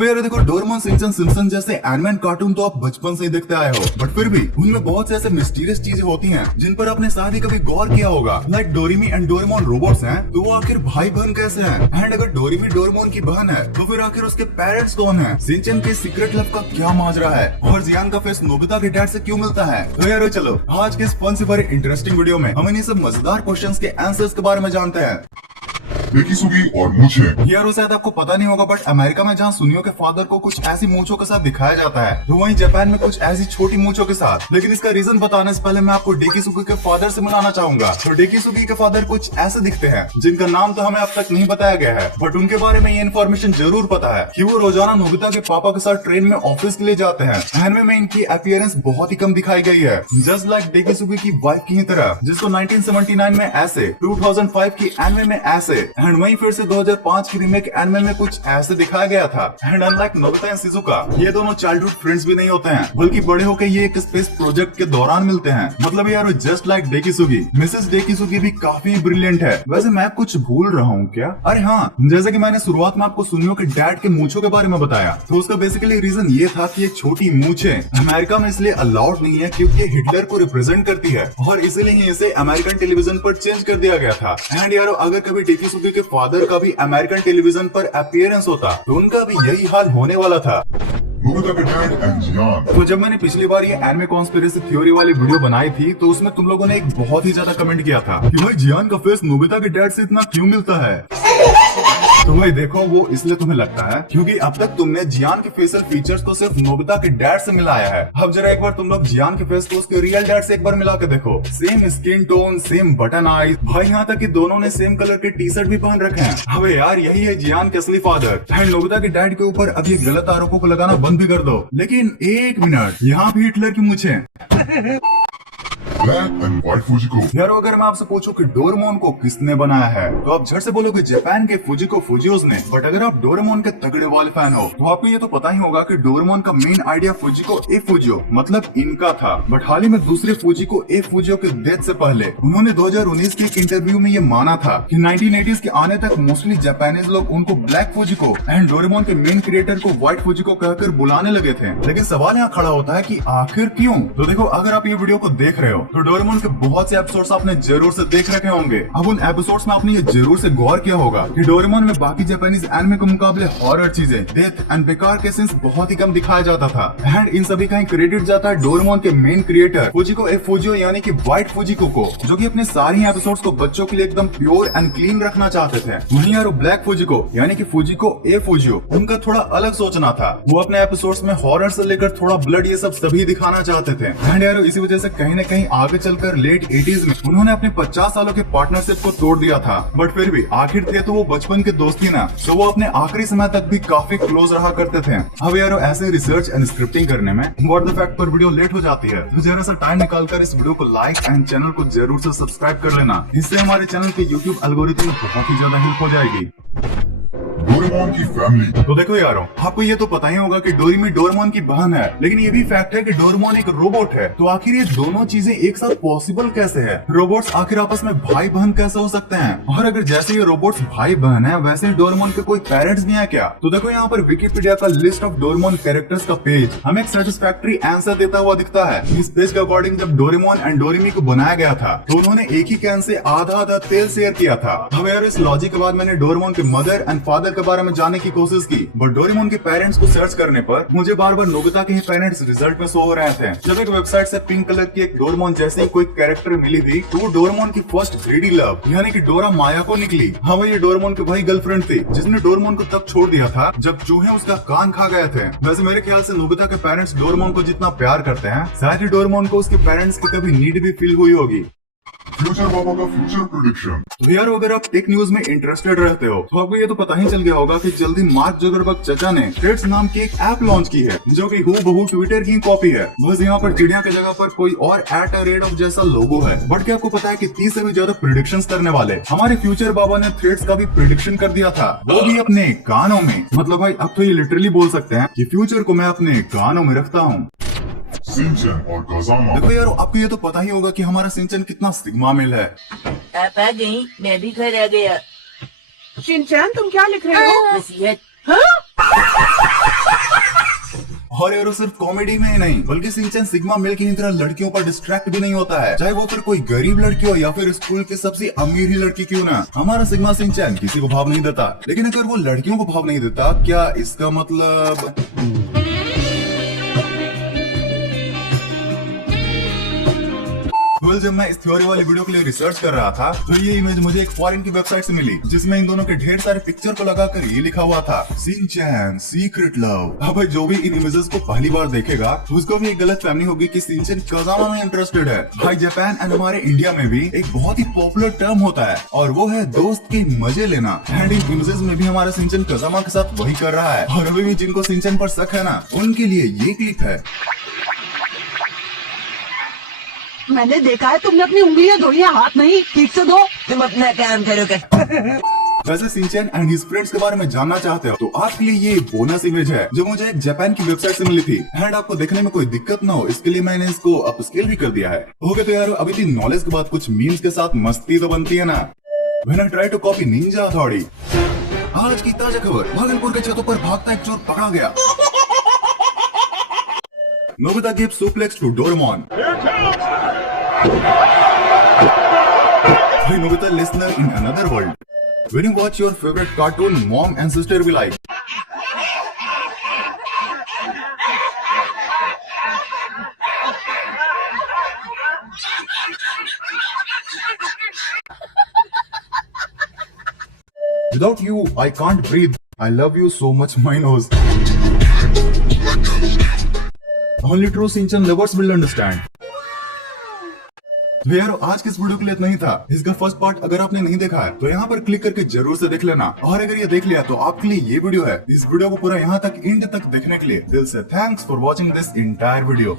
अब यार देखो, डोरेमोन, शिनचैन, सिम्पसन जैसे एनिमे कार्टून तो आप बचपन से ही देखते आए हो, बट फिर भी उनमें बहुत से ऐसे मिस्टीरियस चीजें होती हैं जिन पर आपने शायद ही कभी गौर किया होगा। लाइक डोरेमी एंड डोरेमोन रोबोट्स हैं, तो वो आखिर भाई बहन कैसे हैं? एंड अगर डोरेमी डोरेमोन की बहन है तो फिर आखिर उसके पेरेंट्स कौन है? शिनचैन के सीक्रेट लव का क्या माजरा है? और जियान का फेस नोबिता के डैड से क्यों मिलता है? तो यार चलो आज के इस फन से भरे इंटरेस्टिंग वीडियो में हम इन्हीं सब मजेदार क्वेश्चंस के आंसर्स के बारे में जानते हैं। डेकिसुगी और मूछें। यार शायद आपको पता नहीं होगा, बट अमेरिका में जहाँ सुनियो के फादर को कुछ ऐसी मूंछों के साथ दिखाया जाता है, तो वहीं जापान में कुछ ऐसी छोटी मूंछों के साथ। लेकिन इसका रीजन बताने से पहले मैं आपको डेकिसुगी के फादर से मिलाना चाहूंगा। तो डेकिसुगी के फादर कुछ ऐसे दिखते हैं जिनका नाम तो हमें अब तक नहीं बताया गया है, बट उनके बारे में ये इन्फॉर्मेशन जरूर पता है कि वो रोजाना नोबिता के पापा के साथ ट्रेन में ऑफिस के लिए जाते हैं। एनिमे में इनकी अपीयरेंस बहुत ही कम दिखाई गई है, जस्ट लाइक डेकिसुगी की वाइफ की ही तरह, जिसको 1979 में ऐसे, 2005 की एनिमे में ऐसे, एंड वहीं फिर से 2005 की रीमेक एनिमे में कुछ ऐसे दिखाया गया था। And unlike Nobita and Shizuka, ये दोनों चाइल्डहुड फ्रेंड्स भी नहीं होते हैं, बल्कि बड़े होकर ये एक स्पेस प्रोजेक्ट के दौरान मिलते हैं। मतलब यार just like Dekisugi, Mrs Dekisugi भी काफी ब्रिलियंट है। वैसे मैं कुछ भूल रहा हूँ क्या? अरे हाँ, जैसे कि मैंने शुरुआत में आपको सुनियो के डैड के मूंछों के बारे में बताया, तो उसका बेसिकली रीजन ये था कि ये छोटी मूंछें अमेरिका में इसलिए अलाउड नहीं है क्योंकि ये हिटलर को रिप्रेजेंट करती है, और इसीलिए इसे अमेरिकन टेलीविजन पर चेंज कर दिया गया था। एंड यार अगर कभी डेकिसुगी के फादर का भी अमेरिकन टेलीविजन पर अपीयरेंस होता तो उनका भी यही हाल होने वाला था। नोबिता के डैड एंड जियान। तो जब मैंने पिछली बार ये एनिमे कॉन्स्पिरेसी थ्योरी वाली वीडियो बनाई थी, तो उसमें तुम लोगों ने एक बहुत ही ज्यादा कमेंट किया था कि भाई जियान का फेस नोबिता के डैड से इतना क्यों मिलता है? तो भाई देखो, वो इसलिए तुम्हें लगता है क्योंकि अब तक तुमने जियान के फेशियल फीचर्स को सिर्फ नोबिता के डैड से मिलाया है। अब जरा एक बार तुम लोग जियान के फेस को उसके रियल डैड से एक बार मिला के देखो। Same skin tone, same button eyes, भाई यहाँ तक कि दोनों ने सेम कलर के टी शर्ट भी पहन रखे हैं। अबे यार यही है जियान के असली फादर। एंड नोबिता के डैड के ऊपर अब ये गलत आरोपों को लगाना बंद भी कर दो। लेकिन एक मिनट, यहाँ भी हिटलर की मूंछें। Black and white Fujiko. यार अगर मैं आपसे पूछूं कि डोरेमोन को किसने बनाया है, तो आप झट से बोलोगे जापान के फुजिको फुजियोस ने। बट अगर आप डोरेमोन के तगड़े वाले फैन हो तो आपको ये तो पता ही होगा कि डोरेमोन का मेन आइडिया फुजिको ए फुजियो मतलब इनका था। बट हाल ही में दूसरे फुजिको ए फुजियो के डेथ से पहले उन्होंने 2019 के एक इंटरव्यू में ये माना था कि 1980s के आने तक मोस्टली जापानीज लोग उनको ब्लैक फुजिको एंड डोरेमोन के मेन क्रिएटर को व्हाइट फुजिको कहकर बुलाने लगे थे। लेकिन सवाल यहाँ खड़ा होता है कि आखिर क्यों? तो देखो, अगर आप ये वीडियो को देख रहे हो तो डोरेमोन के बहुत से एपिसोड्स आपने जरूर से देख रखे होंगे। अब उन एपिसोड्स में आपने ये जरूर से गौर किया होगा कि डोरेमोन में बाकी जापानीज एनिमे के मुकाबले हॉरर चीजें, डेथ एंड बेकार के सीन्स बहुत ही कम दिखाया जाता था। एंड इन सभी का क्रेडिट जाता है डोरेमोन के मेन क्रिएटर फुजिको ए फुजियो यानी कि व्हाइट फुजिको को, जो कि अपने सारी एपिसोड्स को बच्चों के लिए एकदम प्योर एंड क्लीन रखना चाहते थे। वहीं यार ब्लैक फुजिको यानी कि फुजिको ए फुजियो, उनका थोड़ा अलग सोचना था। वो अपने एपिसोड्स में हॉरर से लेकर थोड़ा ब्लड ये सब सभी दिखाना चाहते थे। एंड यार इसी वजह से कहीं न कहीं आगे चलकर लेट 80s में उन्होंने अपने 50 सालों के पार्टनरशिप को तोड़ दिया था। बट फिर भी आखिर थे तो वो बचपन के दोस्त ही ना, तो वो अपने आखिरी समय तक भी काफी क्लोज रहा करते थे। अब यार ऐसे रिसर्च एंड स्क्रिप्टिंग करने में व्हाट द फैक्ट पर वीडियो लेट हो जाती है, तो जरा सा टाइम निकालकर इस वीडियो को लाइक एंड चैनल को जरूर से सब्सक्राइब कर लेना। इससे हमारे चैनल के यूट्यूब एल्गोरिथम में बहुत ही ज्यादा हेल्प हो जाएगी। डोरेमोन की फैमिली। तो देखो यारो, आपको ये तो पता ही होगा कि डोरेमी डोरेमोन की बहन है, लेकिन ये भी फैक्ट है कि डोरेमोन एक रोबोट है। तो आखिर ये दोनों चीजें एक साथ पॉसिबल कैसे है? रोबोट्स आखिर आपस में भाई बहन कैसे हो सकते हैं? और अगर जैसे ये रोबोट्स भाई बहन है, वैसे ही डोरेमोन के कोई पेरेंट्स भी है क्या? तो देखो यहाँ पर विकिपीडिया का लिस्ट ऑफ डोरेमोन कैरेक्टर्स का पेज हमें एक सेटिस्फैक्टरी आंसर देता हुआ दिखता है। इस पेज के अकॉर्डिंग जब डोरेमोन एंड डोरेमी को बनाया गया था, तो उन्होंने एक ही कैन से आधा आधा तेल शेयर किया था। अब यार इस लॉजिक के बाद मैंने डोरेमोन के मदर एंड फादर के बारे में जानने की कोशिश की, बट डोरेमोन के पेरेंट्स को सर्च करने पर मुझे बार बार नोबिता के ही पेरेंट्स रिजल्ट में शो हो रहे थे। जब एक वेबसाइट से पिंक कलर की एक डोरेमोन जैसे ही कोई कैरेक्टर मिली थी, तो वो डोरेमोन की फर्स्ट ग्रीडी लव यानी कि डोरा माया को निकली। हाँ भाई, ये डोरेमोन की वही गर्लफ्रेंड थी जिसने डोरेमोन को तब छोड़ दिया था जब चूहे उसका कान खा गए थे। वैसे मेरे ख्याल से नोबिता के पेरेंट्स डोरेमोन को जितना प्यार करते हैं, शायद ही डोरेमोन को उसके पेरेंट्स की कभी नीड भी फील हुई होगी। फ्यूचर पापा का फ्यूचर प्रेडिक्शन। तो यार अगर आप टेक न्यूज में इंटरेस्टेड रहते हो तो आपको ये तो पता ही चल गया होगा कि जल्दी मार्क जुकरबर्ग चचा ने थ्रेड्स नाम की एक ऐप लॉन्च की है, जो कि हूबहू ट्विटर की कॉपी है। बस यहाँ पर चिड़िया की जगह पर कोई और @ जैसा लोगो है। बट क्या आपको पता है कि 30 से भी ज्यादा प्रेडिक्शंस करने वाले हमारे फ्यूचर बाबा ने थ्रेड्स का भी प्रेडिक्शन कर दिया था, वो भी अपने कानों में। मतलब भाई अब तो ये लिटरली बोल सकते हैं कि फ्यूचर को मैं अपने कानों में रखता हूँ। शिनचैन और काज़ामा। देखो यार, आपको ये तो पता ही होगा कि हमारा शिनचैन कितना सिग्मा मेल है। आप आ गई, मैं भी घर आ गया। शिनचैन तुम क्या लिख रहे हो? नसीहत। हाँ? और यार सिर्फ कॉमेडी में ही नहीं बल्कि शिनचैन सिग्मा मिल की तरह लड़कियों पर डिस्ट्रैक्ट भी नहीं होता है, चाहे वो फिर कोई गरीब लड़की हो या फिर स्कूल की सबसे अमीर ही लड़की क्यों ना। हमारा सिग्मा शिनचैन किसी को भाव नहीं देता, लेकिन अगर वो लड़कियों को भाव नहीं देता क्या इसका मतलब जब मैं इस थ्योरी वाली वीडियो के लिए रिसर्च कर रहा था तो ये इमेज मुझे एक फॉरेन की वेबसाइट से मिली जिसमें इन दोनों के ढेर सारे पिक्चर को लगाकर ये लिखा हुआ था शिनचैन सीक्रेट लव। अब जो भी इन इमेजेस को पहली बार देखेगा उसको भी एक गलत फहमी होगी कि शिनचैन कज़ामा में इंटरेस्टेड है। भाई जापान एंड हमारे इंडिया में भी एक बहुत ही पॉपुलर टर्म होता है और वो है दोस्त के मजे लेना। एंड इन इमेजेस में भी हमारा शिनचैन कज़ामा के साथ वही कर रहा है और अभी भी जिनको शिनचैन पर शक है ना उनके लिए ये क्लिप है। मैंने देखा है तुमने अपनी उंगलियां धोई है, हाथ नहीं, ठीक से धो। तुम अपना काम करो। वैसे शिनचैन एंड हिज फ्रेंड्स के बारे में जानना चाहते हो तो आपके लिए ये बोनस इमेज है जो मुझे एक जापान की वेबसाइट से मिली थी। एंड आपको देखने में कोई दिक्कत ना हो इसके लिए मैंने इसको अपस्केल भी कर दिया है। ओके तो यार अभी थी नॉलेज के बाद कुछ मीम्स के साथ मस्ती तो बनती है ना। When I try to copy Ninja Authority। आज की ताजा खबर, भागलपुर के छतों पर भागता एक चोर पकड़ा गया। Nobita gives suplex to Doraemon। Hey Nobita listener in another world, when you watch your favorite cartoon, mom and sister will like। Without you, I can't breathe. I love you so much, my nose। Only true Shinchan lovers will understand। तो यार आज के इस video के लिए इतना ही था। इसका फर्स्ट पार्ट अगर आपने नहीं देखा है तो यहाँ पर क्लिक करके जरूर से देख लेना, और अगर ये देख लिया तो आपके लिए ये वीडियो है। इस वीडियो को पूरा यहाँ तक एंड तक देखने के लिए दिल से thanks for watching this entire video.